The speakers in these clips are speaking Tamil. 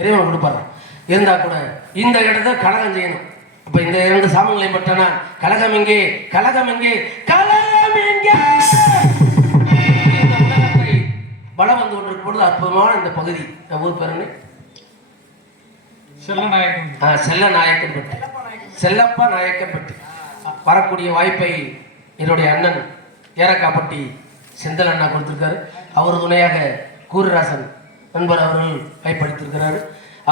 இறைவன் கொடுப்பாரு. இருந்தா கூட இந்த இடத்த கலகம் செய்யணும். அப்ப இந்த 2 சாமங்களை பட்டனா கலகம் எங்கே, கலகம் எங்கே, கலகம் எங்கே? பலம் வந்து கொண்டிருக்கும் பொழுது அற்புதமான இந்த பகுதி, ஊர் பேரணி செல்லநாயக்கன்பட்டி, செல்லப்பா நாயக்கன்பட்டி. வரக்கூடிய வாய்ப்பை என்னுடைய அண்ணன் ஏரக்காப்பட்டி செந்தல் அண்ணா கொடுத்திருக்காரு. அவர் துணையாக கூறுராசன் நண்பர் அவர்கள் கைப்படுத்திருக்கிறார்.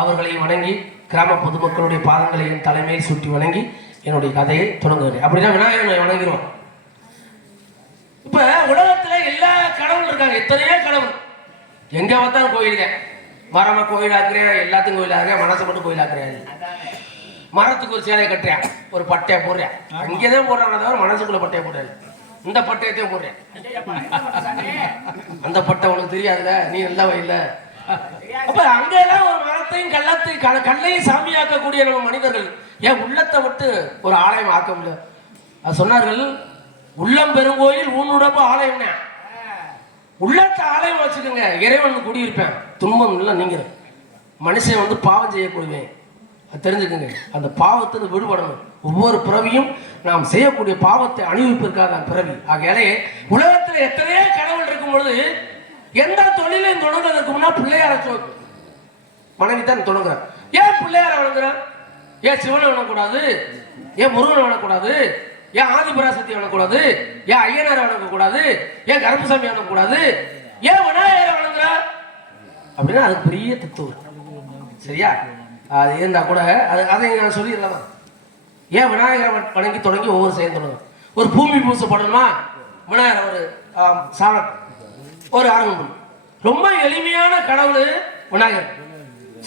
அவர்களையும் வணங்கி கிராம பொதுமக்களுடைய பாதங்களையும் தலைமையில் சுட்டி வணங்கி என்னுடைய கதையை தொடங்குகிறேன். அப்படின்னா விநாயகனை வணங்கிடுவோம். இப்ப உலகத்துல எல்லா கடவுள் இருக்காங்க, எத்தனையோ கடவுள். எங்க பார்த்தாலும் கோயிலுங்க. மரமா கோயிலாக்குறேன், எல்லாத்துக்கும் கோயிலாக்குறேன், மனசை மட்டும் கோயிலாக்குறேன். மரத்துக்கு ஒரு சேலையை கட்டுறேன், ஒரு பட்டையை போடுறேன், அங்கேதான் போடுறாங்க தவிர மனசுக்குள்ள பட்டையை போடுறேன். இந்த பட்டயத்தையும் போடுறேன். அந்த பட்டை உனக்கு தெரியாதுல, நீ நல்லா வயல. அப்ப அங்கெல்லாம் ஒரு மரத்தையும் கல்லையும் சாமியாக்கக்கூடிய நம்ம மனிதர்கள் ஏன் உள்ளத்தை விட்டு ஒரு ஆலயம் ஆக்க முடியல? அது சொன்னார்கள், உள்ளம் பெருங்கோயில் ஊனுடம்பு ஆலயம்னா. உள்ளத்தை ஆலயம் வச்சுக்கோங்க, இறைவன் குடியிருப்பேன், துன்பம் இல்லை நீங்க. மனுஷன் வந்து பாவம் செய்யக்கூடியவன், தெரிஞ்சுக்கோங்க. அந்த பாவத்துக்கு விடுபடணும். ஒவ்வொரு பிறவியும் நாம் செய்யக்கூடிய பாவத்தை அனுபவிப்பதற்காக பிறவி. ஆகையாலே உலகத்தில் எத்தனையோ கடவுள் இருக்கும் பொழுது எந்த தொழிலையும் தொடங்குறதுக்கு முன்னாடி பிள்ளையார மனைவி தான் தொடங்குற. ஏன் பிள்ளையார வணங்குறான்? ஏன் சிவனை வணங்கக்கூடாது? ஏன் முருகனை வணங்கக்கூடாது? ஏன் ஆதிபராசக்தி வணங்கக்கூடாது? ஏன் ஐயனாரை வணங்கக்கூடாது? ஏன் கருப்பசாமி வணங்கக்கூடாது? ஏன் விநாயகரை வணங்குற? அப்படின்னா அது பெரிய தத்துவம். சரியா? அது இருந்தா கூட அதை நான் சொல்லிடலாமா? ஏன் விநாயகரை வணங்கி தொடங்கி ஒவ்வொரு செயல் தொடங்கும். ஒரு பூமி பூசை பண்ணணுமா, விநாயகர் ஒரு சாணம் ஒரு ஆரம்பம். ரொம்ப எளிமையான கடவுள் விநாயகர்.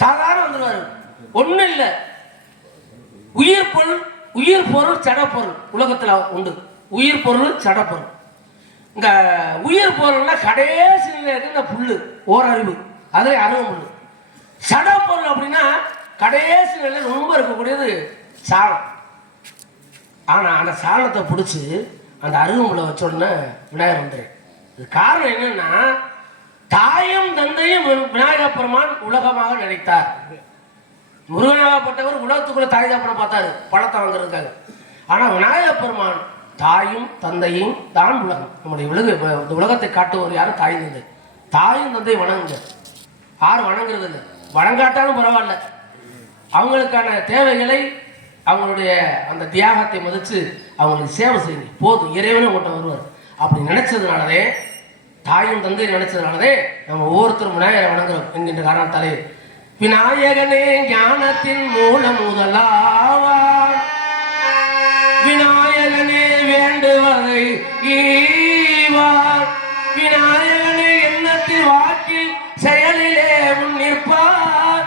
சாதாரண வந்துடுவாரு, ஒன்றும் இல்லை. உயிர் பொருள் சடப்பொருள் உலகத்தில் உண்டு. உயிர் பொருள் சடப்பொருள். இந்த உயிர் பொருள்னா கடைசி நிலையில் இந்த புல்லு ஓரறிவு, அதே அருவம் புல்லு. சடப்பொருள் அப்படின்னா கடைசி நிலையில் ரொம்ப இருக்கக்கூடியது சாணம். ஆனா அந்த சாணத்தை பிடிச்சி அந்த அருகம்புல வச்ச உடனே விநாயகர் வந்துரு. இது காரணம் என்னன்னா, தாயும் தந்தையும் விநாயக பெருமான் உலகமாக நினைத்தார். முருகனாகப்பட்டவர் உலகத்துக்குள்ள தாய் தப்பனை பார்த்தாரு பழத்தை வாங்குறதுக்காக. ஆனா விநாயக பெருமான் தாயும் தந்தையும் தான் உலகம். நம்முடைய உலகத்தை காட்டுவது யாரும் தாய் தந்தை. தாயும் தந்தை வணங்குங்க. யாரும் வணங்குறது இல்லை. வணங்காட்டாலும் பரவாயில்ல, அவங்களுக்கான தேவைகளை அவங்களுடைய அந்த தியாகத்தை மதித்து அவங்களுக்கு சேவை செய்யுங்க போதும். இறைவனும் உங்கள்கிட்ட வருவார். அப்படி நினைச்சதுனாலதே, தாயும் தந்தை நினைச்சதுனாலதே நம்ம ஒவ்வொருத்தரும் விநாயகரை வணங்குறோம் என்கின்ற காரணத்தாலே. விநாயகனே ஞானத்தின் மூலம் முதலாவார், விநாயகனே வேண்டுவதை ஈவார், விநாயகனே எண்ணத்தில் வாக்கில் செயலிலே முன் நிற்பார்,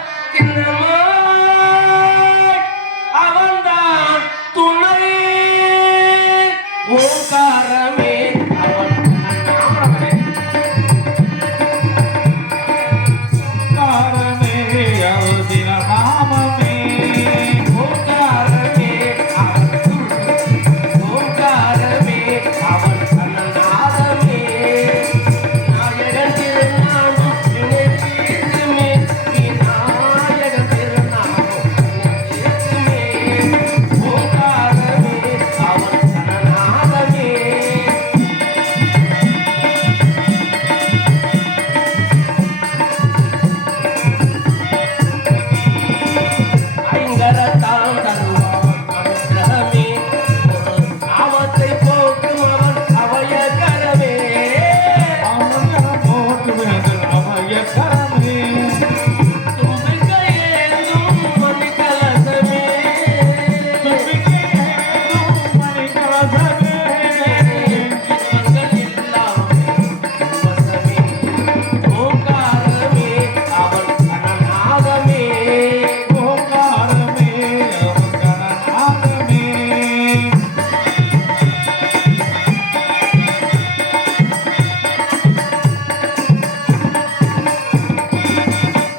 அவன்தான் துணை ஓங்காரமே.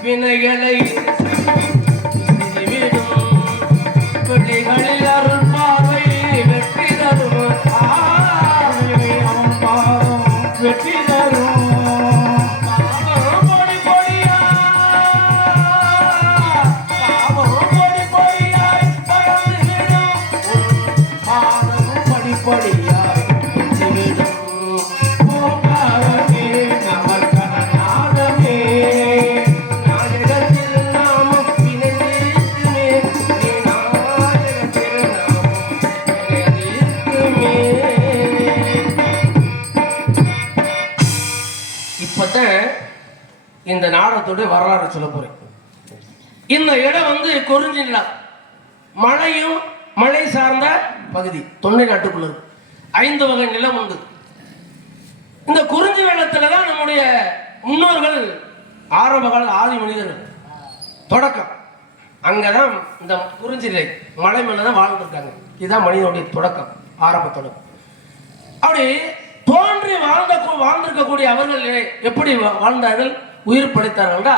வினைகளை பிள்ளைகளில் அருள் பார்வை வெற்றி தரும், வெற்றி தரும். பொடி பொடியா இந்த நாடகத்தோட வரலாறு சொல்ல போறேன். இந்த இடம் வந்து குறிஞ்சி நிலம், மழையும் மழை சார்ந்த பகுதி, தொண்டை நாட்டுக்குள்ள இருக்கு. 5 வகை நிலம் உண்டு. இந்த குறிஞ்சி நிலத்துலதான் நம்முடைய முன்னோர்கள் ஆரம்ப கால ஆதி மனிதர்கள் தொடக்கம். அங்கதான் இந்த குறிஞ்சி நிலை மலை மேலதான் வாழ்ந்துருக்காங்க. இதுதான் மனிதனுடைய தொடக்கம், ஆரம்ப தொடக்கம். அப்படி தோன்றி வாழ்ந்திருக்கக்கூடிய அவர்கள் எப்படி வாழ்ந்தார்கள், உயிர் படைத்தார்கள்டா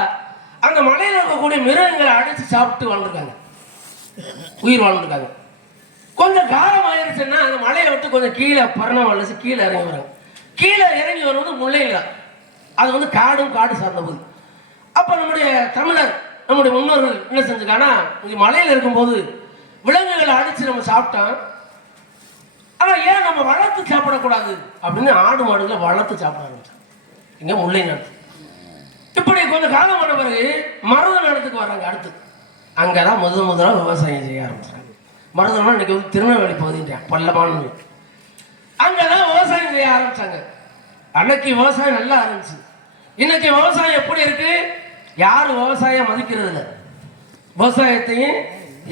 அந்த மலையில் இருக்கக்கூடிய மிருகங்களை அடிச்சு சாப்பிட்டு வாழ்ந்துருக்காங்க, உயிர் வாழ்ந்துருக்காங்க. கொஞ்சம் காலம் ஆயிடுச்சுன்னா அந்த மலையை விட்டு கொஞ்சம் கீழே பரணம் வளர்ச்சி கீழே இறங்கி வராங்க. கீழே இறங்கி வருவது முல்லைகள், அது வந்து காடும் காடு சார்ந்த போது. அப்ப நம்முடைய தமிழர் நம்முடைய முன்னோர்கள் என்ன செஞ்சுக்கானா, இங்க மலையில இருக்கும்போது விலங்குகளை அடிச்சு நம்ம சாப்பிட்டோம். ஆனா ஏன் நம்ம வளர்த்து சாப்பிடக்கூடாது அப்படின்னு ஆடு மாடுகளை வளர்த்து சாப்பிட ஆரம்பிச்சோம். இங்க முல்லை நாடு. இப்படி கொஞ்சம் காலம் பண்ண பிறகு மருத நாடத்துக்கு வர்றாங்க. அடுத்து அங்கதான் முதலாக விவசாயம் செய்ய ஆரம்பிச்சாங்க. மருதம்னா இன்னைக்கு வந்து திருநெல்வேலி பகுதின்ற பல்லமான அங்கதான் விவசாயம் செய்ய ஆரம்பிச்சாங்க. அன்னைக்கு விவசாயம் நல்லா இருந்துச்சு. இன்னைக்கு விவசாயம் எப்படி இருக்கு? யாரும் விவசாயம் மதிக்கிறது இல்லை, விவசாயத்தையும்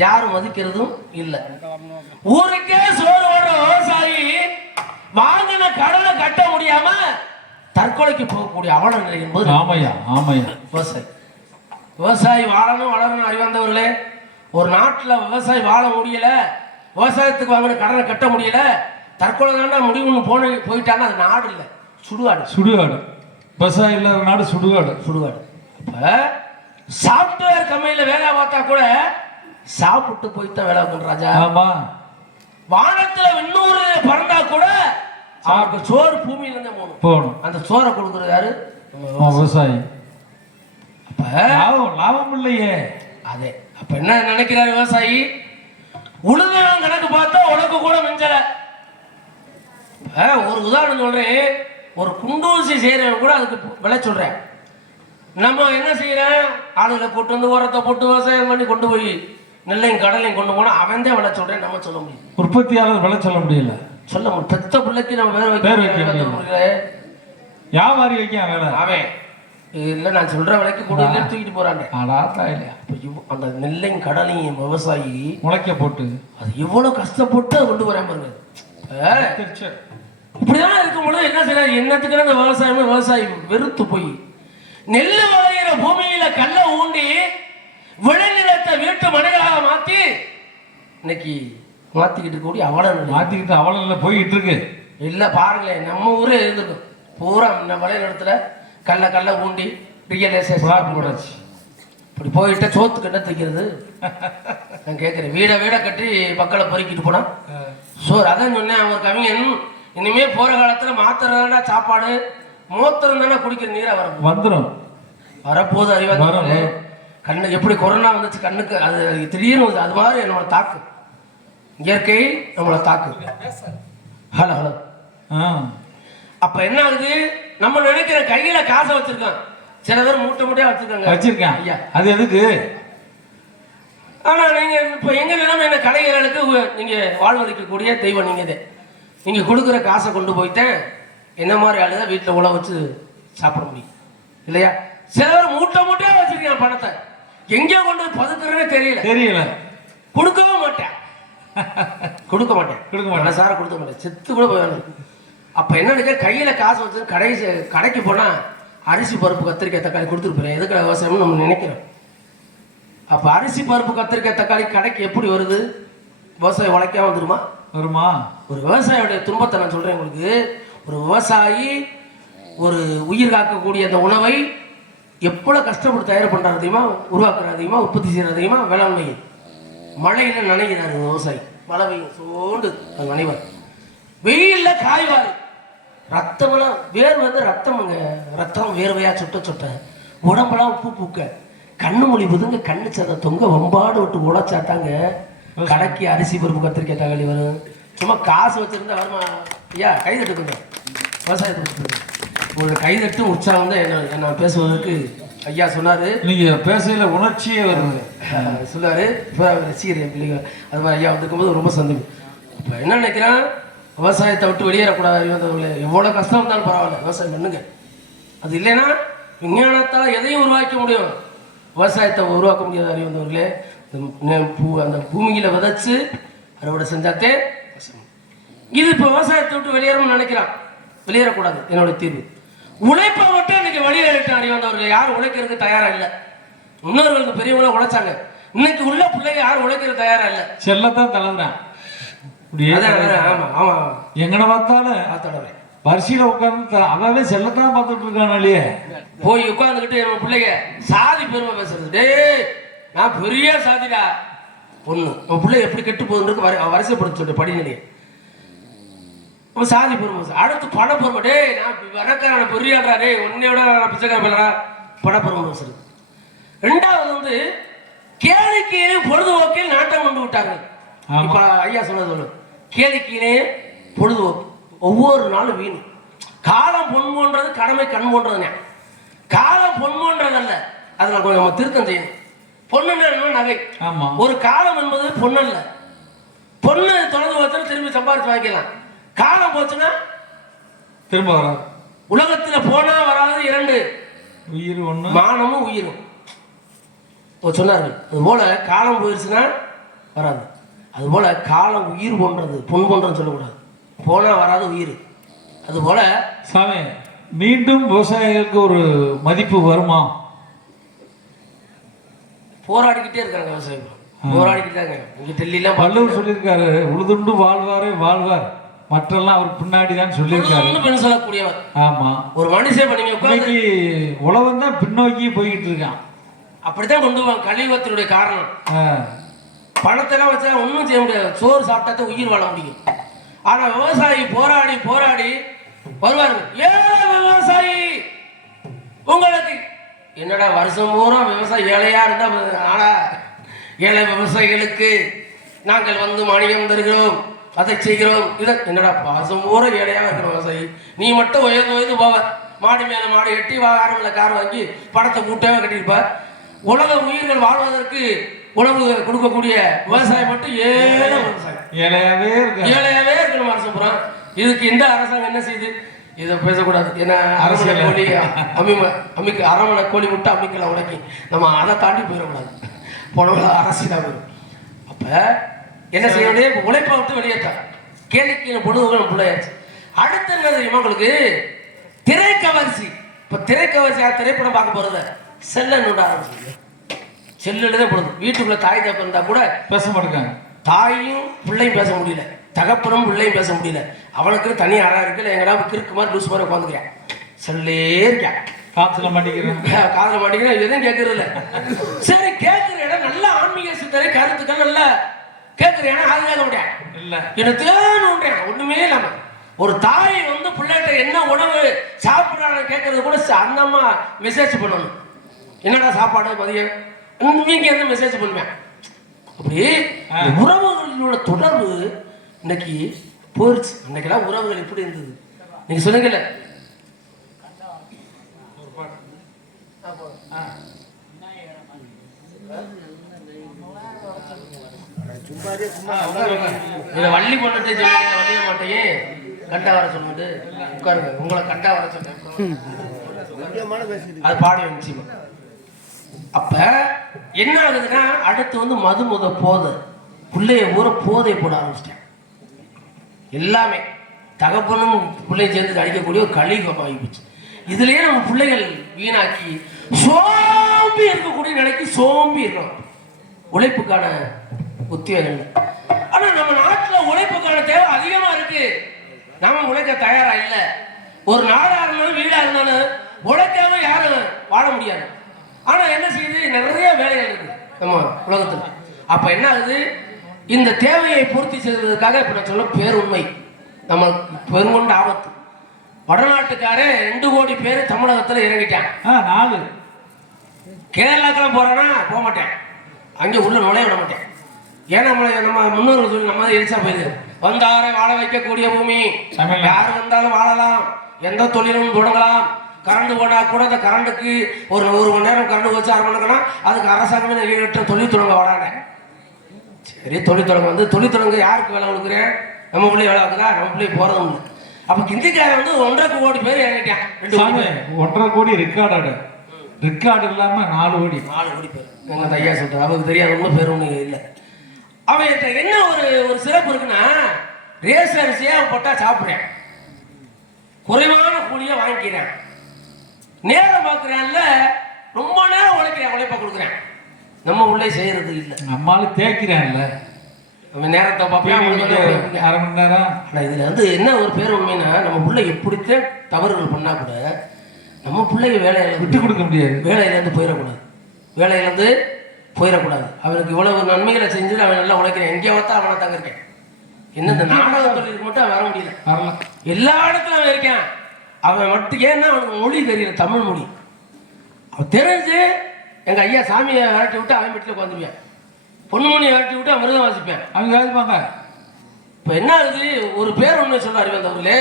யாரும் மதிக்கிறதும் இல்லை. ஊருக்கே சோறு வர்ற விவசாயி வாங்கின கடனை கட்ட முடியாம தற்கொலைக்கு போகக்கூடிய அவல நிலை என்பது விவசாயி வாழணும் வளரணும். அறிவந்தவர்களே, ஒரு நாட்டுல விவசாயி வாழ முடியல, விவசாயத்துக்கு வாங்கின கடனை கட்ட முடியல, தற்கொலை தாண்டா முடிவுன்னு போயிட்டாங்கன்னா அது நாடு இல்லை, சுடுகாடு. சுடுகாடு விவசாயம் இல்லாத நாடு சுடுகாடு. சுடுகாடு. அப்ப சாப்ட்வேர் கம்பெனியில வேலை பார்த்தா கூட சாப்பிட்டு போய்தான் வேலை பண்ற ராஜா. ஆமா, வானத்துல இன்னொரு பறந்தா கூட அவருக்கு சோறு பூமியில இருந்தே போகணும். அந்த சோறை கொடுக்குறது யாரு? விவசாயி. அப்ப லாபம் இல்லையே. அதே அப்ப என்ன நினைக்கிறாரு விவசாயி? உழுதும் கணக்கு பார்த்தா உனக்கு கூட மிஞ்சல. ஒரு உதாரணம் சொல்றேன். ஒரு குண்டூசி செய்யறவன் கூட அதுக்கு விலை சொல்றேன். நம்ம என்ன செய்யறேன்? ஆளுகளை கூட்டு வந்து உரத்தை போட்டு விவசாயம் பண்ணி கொண்டு போய் நெல்லையும் கடலையும் கொண்டு போனா அவன் தான் விலை சொல்றேன். நம்ம சொல்ல முடியும், உற்பத்தியாளர் விலை சொல்ல முடியல. சொல்ல முடியும். பெத்த பிள்ளைக்கு நம்ம வேற வைக்க வியாபாரி வைக்க வேலை. அவன் இல்ல நான் சொல்ற விலைக்கு கூட தூக்கிட்டு போறாங்க. அந்த நெல்லையும் கடலையும் விவசாயி முளைக்க போட்டு அது எவ்வளவு கஷ்டப்பட்டு அதை கொண்டு வரேன் பாருங்க. இப்படிதான் இருக்கும்போது என்ன செய்யறாரு? என்னத்துக்கு அந்த விவசாயி வெறுத்து போய் நெல் விளையிற பூமியில கல்ல ஊண்டி விளைநிலத்தை வீட்டு மனைகளாக மாத்தி இன்னைக்கு மாத்திக்கிட்டு கூடிய அவல போயிட்டு இருக்கு. இல்ல பாருங்களேன், நம்ம ஊரே இருந்திருக்கும் பூரா விளைநிலத்துல கல்ல ஊண்டி ரியல் எஸ்டேட் போடாச்சு. இப்படி போயிட்ட சோத்துக்கு என்ன தைக்கிறது? நான் கேட்கிறேன். வீட கட்டி மக்களை பொறுக்கிட்டு போனா சோறு. அதான் சொன்னேன், ஒரு கவிஞன் இனிமே போற காலத்துல மாத்திரா சாப்பாடு, மூத்திரம் தானே குடிக்கிற நீரை வந்துடும் வரப்போது. அறிவாங்க கண்ணு எப்படி கொரோனா வந்துச்சு கண்ணுக்கு, அது திடீர்னு அது மாதிரி நம்மளை தாக்கு, இயற்கை நம்மளை தாக்கு. Hello hello. அப்ப என்ன ஆகுது? நம்ம நினைக்கிற கையில காசை வச்சிருக்கான், சில பேர் மூட்டையா வச்சிருக்காங்க. ஐயா அது எதுக்கு? ஆனா நீங்க இப்ப எங்க நிலைமை என்ன, கலைஞர்களுக்கு நீங்க வாழ்வழிக்கக்கூடிய தெய்வம் நீங்க. நீங்க கொடுக்குற காசை கொண்டு போயிட்டேன் என்ன மாதிரி ஆளுதான் வீட்டுல உழ வச்சு சாப்பிட முடியும் இல்லையா? சில பேர் மூட்டையா வச்சிருக்கேன் பணத்தை, எங்கே கொண்டு பதுக்குறேன்னு தெரியல. கொடுக்க மாட்டேன் மனசார கொடுக்க மாட்டேன், செத்து கூட போய். அப்ப என்ன கையில காசு வச்சு கடைக்கு போனா அரிசி பருப்பு கத்திரிக்காய் தக்காளி கொடுத்துட்டு போறேன். எதுக்கு விவசாயம்னு நம்ம நினைக்கிறோம். அப்ப அரிசி பருப்பு கத்திரிக்காய் தக்காளி கடைக்கு எப்படி வருது? விவசாயம் உழைக்காம வருமா? ஒரு விவசாயியோடைய துன்பத்தை நான் சொல்றேன் உங்களுக்கு. ஒரு விவசாயி ஒரு உயிர் காக்கக்கூடிய அந்த உணவை எவ்வளவு கஷ்டப்பட்டு தயார் பண்றாரு தெரியுமா? உருவாக்குறது அதிகமா, உற்பத்தி செய்யறது அதிகமா, வேளாண்மை. மழையில நனைகிறாரு விவசாயி, மழை பெய்யும் சோண்டு அது நனைவார். வெயில்ல காய்வாரு, ரத்தமெல்லாம் வேர்வை வந்து ரத்தம் வேர்வையா சுட்ட உடம்பெல்லாம் உப்பு பூக்க, கண்ணு மொழி புதுங்க, கண்ணு சதை தொங்க, வம்பாடு விட்டு உழைச்சாட்டாங்க கடைக்கு அரிசி பருப்பு கத்திரிக்காய் தக்காளி வரும். சும்மா காசு வச்சிருந்தா வருமா? ஐயா கைதட்டு கொஞ்சம் விவசாயத்தை உங்களோட கைதட்டும் உற்சாகம் தான் என்ன பேசுவதற்கு. ஐயா சொன்னாரு, நீங்க பேசல உணர்ச்சியே வருது சொன்னாரு. ரசிகர் பிள்ளைங்க அது மாதிரி ஐயா வந்திருக்கும்போது ரொம்ப சந்தோஷம். இப்போ என்ன நினைக்கிறான்? விவசாயத்தை விட்டு வெளியேறக்கூடாது. எவ்வளோ கஷ்டம் இருந்தாலும் பரவாயில்ல, விவசாயம் பண்ணுங்க. அது இல்லைன்னா விஞ்ஞானத்தால் எதையும் உருவாக்க முடியும், விவசாயத்தை உருவாக்க முடியாது. அறிவந்தவர்களே, அந்த பூமியில விதைச்சு அறுவடை செஞ்சாத்தே. இது இப்போ விவசாயத்தை விட்டு வெளியேறணும்னு நினைக்கிறான். வெளியேறக்கூடாது. என்னோட தீர்வு உழைப்பை மட்டும் இன்னைக்கு வெளியேறிட்டான். அறிவந்தவர்கள் யாரும் உழைக்கிறதுக்கு தயாரா இல்லை. முன்னோர்களுக்கு பெரியவங்கள உழைச்சாங்க. இன்னைக்கு உள்ள பிள்ளைங்க யாரும் உழைக்கிறது தயாரா இல்லை. செல்லத்தான் தலைவரேன். ஆமா ஆமா, எங்கன பார்த்தாலும் வரிசையில உட்கார்ந்து அதாவே செல்லத்தான் பார்த்துட்டு இருக்கான். இல்லையே போய் உட்காந்துக்கிட்டு நம்ம பிள்ளைங்க சாதி பெருமை பேசுறது. டே நான் பெரிய சாதிடா பொண்ணு, நம்ம பிள்ளை எப்படி கெட்டு போகுதுன்னு வரிசைப்படுத்த சொல்லிட்டு படிநிலையை சாதி பெருமை. அடுத்து பண பெருமை. டே நான் வரக்கான பெரியாடா, டே உன்னையோட பிச்சைக்கார பிள்ளடா, பண பெருமை பேசுறது. ரெண்டாவது வந்து கேளிக்கையிலும் பொழுதுபோக்கில் நாட்டம் கொண்டு விட்டார்கள். இப்ப ஐயா சொன்னது கேளிக்கையிலே பொழுதுபோக்கு ஒவ்வொரு நாளும் வீண். காலம் பொன் போன்றது, கடமை கண் போன்றதுங்க. காலம் பொன் போன்றதல்ல, அதுல கொஞ்சம் நம்ம திருத்தம் செய்யணும். பொண்ணுன்னா நகை. ஒரு காலம் என்பது பொண்ணல்ல. பொண்ணு தொடர்ந்து போச்சுன்னா திரும்பி சம்பாதிச்சு வாங்கிக்கலாம். காலம் போச்சுன்னா திரும்ப வராது. உலகத்துல போனா வராது இரண்டு, உயிர் ஒண்ணு, மானமும் உயிரும் சொன்னார்கள். அது போல காலம் போயிருச்சுன்னா வராது. அது போல காலம் உயிர் போன்றது, பொன் போன்றது சொல்லக்கூடாது. போனா வராது உயிர். அது போல சாமி, மீண்டும் விவசாயிகளுக்கு ஒரு மதிப்பு வருமா? போராடிக்கிட்டே இருக்காங்க விவசாயிகள், போராடிக்கிட்டாங்க. இங்க டெல்லியில வள்ளுவர் சொல்லியிருக்காரு, உழுதுண்டு வாழ்வாரே வாழ்வார், மற்றெல்லாம் அவர் பின்னாடி தான் சொல்லியிருக்காரு. சொல்லக்கூடியவர். ஆமா, ஒரு மனுஷன் இன்னைக்கு உழவன் தான் பின்னோக்கி போய்கிட்டு இருக்கான். அப்படித்தான் கொண்டு போவாங்க. கலியுகத்தினுடைய காரணம் பணத்தை எல்லாம் வச்சா ஒன்றும் செய்ய முடியாது. சோறு சாப்பிட்டா உயிர் வாழ முடியும். ஆனா விவசாயி போராடி போராடி வருவார்கள். விவசாயி உங்களுக்கு என்னடா வருஷம் பூரா விவசாயி ஏழையா இருந்தா, ஆனா ஏழை விவசாயிகளுக்கு நாங்கள் வந்து மானியம் தருகிறோம், அதை செய்கிறோம். இதை என்னடா வருஷம் பூரா ஏழையா இருக்கிற விவசாயி, நீ மட்டும் வயது போவ, மாடி மேல மாடி எட்டி ஆறுல கார் வாங்கி பணத்தை மூட்டையாவே கட்டியிருப்ப. உலக உயிர்கள் வாழ்வதற்கு உணவு கொடுக்கக்கூடிய விவசாயம் மட்டும் ஏழையாவே இருக்கணும் வருஷம் பூரா. இதுக்கு இந்த அரசாங்கம் என்ன செய்யுது? இதை பேசக்கூடாது. ஏன்னா அரசு கோழி அம்மிக்கு அரமனை கோழி முட்டை அம்மிக்கல உடைக்கி நம்ம அதை தாண்டி போயிடக்கூடாது. போனவங்கள அரசியலாக போயிடும். அப்ப என்ன செய்ய முடியாது? உழைப்பை விட்டு வெளியேற்ற கேளிக்கையில பொழுதுகள் பிள்ளையாச்சு. அடுத்த என்ன தெரியுமா உங்களுக்கு? திரைக்கவரிசி. இப்ப திரைக்கவரிசி திரைப்படம் பார்க்க போறத செல்ல நோண்ட ஆரம்பிச்சு. செல்லுதான் பொழுது. வீட்டுக்குள்ள தாய் தகப்பன் இருந்தா கூட பேச மாட்டேங்காங்க. தாயும் பிள்ளையும் பேச முடியல, தகப்பனும் பிள்ளையும் பேச முடியல. அவனுக்கு தனி அறா இருக்குல்ல, எங்கடா கிறுக்கு மாதிரி லூஸ் மாதிரி உட்காந்துக்கிறேன். செல்லே இருக்கேன், காத்துல மாட்டிக்கிறேன், எதுவும் கேட்கறது இல்லை. சரி, கேட்கிற இடம் நல்ல ஆன்மீக சித்தரை கருத்துக்கள் நல்ல கேட்கிற இடம், அது கேட்க முடியாது இல்ல. எனக்கு ஒண்ணுமே இல்லாம ஒரு தாய் வந்து பிள்ளைகிட்ட என்ன உணவு சாப்பிட்றாங்க கேட்கறது கூட அந்த அம்மா மெசேஜ் பண்ணணும். என்னடா சாப்பாடு மதியம் நீங்க என்ன மெசேஜ் பண்ணுவேன். அப்படி உறவுகளோட தொடர்பு இன்னைக்கு போயிடுச்சு. அன்னைக்கெல்லாம் உறவுகள் எப்படி இருந்தது நீங்க சொன்னீங்கல்ல. வள்ளி போட்டுட்டு சொல்லுங்க, வள்ளிய மாட்டையே கண்டா வர சொல்லிட்டு உட்காருங்க. உங்களை கண்டா வர சொன்னேன், அது பாடி வந்துச்சு. அப்ப என்ன ஆகுதுன்னா, அடுத்து வந்து மது போதை, பிள்ளைய ஊற போதை போட ஆரம்பிச்சிட்டேன். எல்லாமே தகப்பனும் பிள்ளைய சேர்ந்து அடிக்கக்கூடிய ஒரு கலியுகம் ஆகிப்போச்சு. இதுலயே நம்ம பிள்ளைகள் வீணாக்கி சோம்பி இருக்கக்கூடிய நிலைக்கு சோம்பி இருக்கணும். உழைப்புக்கான உத்தியோகம். ஆனா நம்ம நாட்டுல உழைப்புக்கான தேவை அதிகமா இருக்கு. நாம உழைக்க தயாரா இல்லை. ஒரு நாடா இருந்தாலும் வீடா இருந்தாலும் உழைக்காம யாரும் வாழ முடியாது. ஆனா என்ன செய்யுது? நிறைய வேலைகள் இருக்கு நம்ம உலகத்துல. அப்ப என்ன ஆகுது? இந்த தேவையை பூர்த்தி செய்வதற்காக இப்ப நான் சொல்ல பேருண்மை நம்ம பெருங்கொண்ட ஆபத்து. வடநாட்டுக்காரே 2 கோடி பேர் தமிழகத்துல இறங்கிட்டான். 4 கேரளாக்கெல்லாம் போறானா போக மாட்டேன், அங்கே உள்ள நுழைய விட மாட்டேன். ஏன்னா நம்ம முன்னோர்கள் சொல்லி நம்ம எரிச்சா போயிடுது. வந்தாரை வாழ வைக்கக்கூடிய பூமி, யாரு வந்தாலும் வாழலாம், எந்த தொழிலும் தொடங்கலாம். கரண்ட் போனா கூட அந்த கரண்ட்டுக்கு ஒரு 1 மணி நேரம் கரண்ட் வச்சு 1/2 மணி நேரம்னா அதுக்கு அரசாங்கமே 7-8 தொழில் தொடங்க வாடாங்க. சரி, தொழில் தொடங்க வந்து தொழில் தொடங்க யாருக்கு வேலை கொடுக்குறேன்? நம்ம பிள்ளை வேலை ஆகுதா? நம்ம பிள்ளை போறதும் இல்லை. அப்ப ஹிந்திக்காரன் வந்து 1.5 கோடி பேர் இறங்கிட்டான். 1.5 கோடி ரெக்கார்டு ரெக்கார்டு இல்லாம 4 கோடி 4 கோடி பேர் எங்க ஐயா சொல்றாரு. அவருக்கு தெரியாத ஒன்றும் பேர் ஒன்றும் இல்லை. அவன் என்ன ஒரு சிறப்பு இருக்குன்னா, ரேஸ் அரிசியா போட்டா சாப்பிட்றேன், குறைவான கூலியை வாங்கிக்கிறேன், நேரம் பார்க்குறேன்ல, ரொம்ப நேரம் உழைக்கிறேன், உழைப்ப கொடுக்குறேன். நம்ம உள்ளே செய்யறது இல்லை. நம்மளால தேய்க்கிறான்ல, அவன் நேரத்தை பார்ப்பேன், 1/2 மணி நேரம். ஆனால் இதில் என்ன ஒரு பேர் உண்மைன்னா, நம்ம பிள்ளை எப்படித்தான் தவறுகள் பண்ணா கூட நம்ம பிள்ளைங்க வேலையில விட்டு கொடுக்க முடியாது. வேலையிலேருந்து போயிடக்கூடாது, வேலையிலேருந்து போயிடக்கூடாது. அவனுக்கு இவ்வளவு நன்மைகளை செஞ்சுட்டு அவன் நல்லா உழைக்கிறேன். எங்கேயோ பார்த்தா அவனை தாங்க இருக்கேன். என்ன இந்த நாடக தொழிலுக்கு மட்டும் அவன் வர முடியல, எல்லா இடத்துல அவன் இருக்கான். அவன் மட்டும் ஏன்னா அவனுக்கு மொழி தெரியல, தமிழ் மொழி. அவன் தெரிஞ்சு எங்கள் ஐயா சாமியை விரட்டி விட்டு அவன் வீட்டில் உட்காந்துருவேன், பொண்ணுமணியை விரட்டி விட்டு அவன் மிருதம் வாசிப்பேன், அவங்க வாசிப்பாங்க. இப்போ என்ன ஆகுது, ஒரு பேர் ஒன்று சொல்றாரு அந்த ஊர்ல,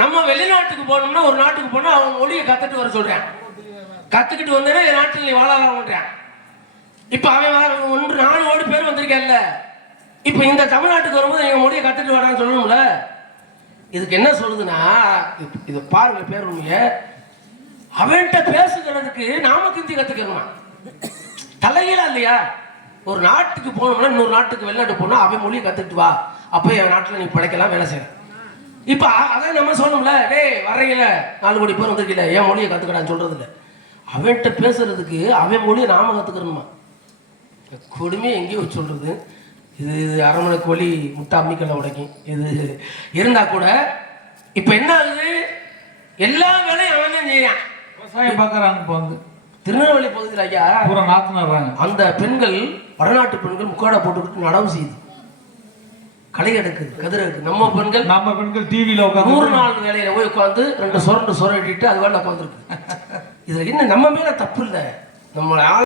நம்ம வெளிநாட்டுக்கு போனோம்னா, ஒரு நாட்டுக்கு போனா அவன் மொழியை கத்துட்டு வர சொல்றேன், கத்துக்கிட்டு வந்தேன்னா என் நாட்டில் நீ வாழலாம். இப்ப அவன் 4 கோடி பேர் வந்திருக்கேன்ல, இப்ப இந்த தமிழ்நாட்டுக்கு வரும்போது எங்க மொழியை கத்துட்டு வரான்னு சொல்லணும்ல. இதுக்கு என்ன சொல்லுதுன்னா, இது பாருங்க பேர் உண்மைய, அவன்கிட்ட பேசுகிறதுக்கு நாம ஹிந்தி கத்துக்கணுமா? தலைகீழா இல்லையா? ஒரு நாட்டுக்கு போனோம்னா, இன்னொரு நாட்டுக்கு வெளிநாட்டுக்கு போனா அவன் மொழியை கத்துட்டு வா, அப்ப என் நாட்டுல நீ படைக்கலாம், வேலை செய்யலாம். இப்ப அதான் நம்ம சொல்லணும்ல, டேய் வரையில 4 கோடி பேர் வந்திருக்கல, என் மொழியை கத்துக்கடான்னு சொல்றது இல்லை. அவன்கிட்ட பேசுறதுக்கு அவன் மொழியை நாம கத்துக்கணுமா? கொடுமையை எங்கேயோ சொல்றது. இது அரண்மனை கோழி முட்டை அம்மிக்கல்ல உடைக்கும். இது இருந்தா கூட இப்ப என்ன ஆகுது, எல்லா வேலையும் அவன் தான் செய்யறான். விவசாயம் பார்க்கறாங்க. இப்போ வந்து திருநெல்வேலி பகுதியில் ஐயா பூரா நாத்துனாடுறாங்க. அந்த பெண்கள், வடநாட்டு பெண்கள் முக்காடா போட்டுக்கிட்டு நடவு செய்யுது, களை எடுக்குது, கதிர எடுக்குது. நம்ம பெண்கள் டிவியில உட்காந்து 100 நாள் வேலையில போய் உட்காந்து 2 சொரண்டு சொரட்டிட்டு அது வேலை உட்காந்துருக்கு. இதுல என்ன நம்ம மேல தப்பு இல்லை, நம்ம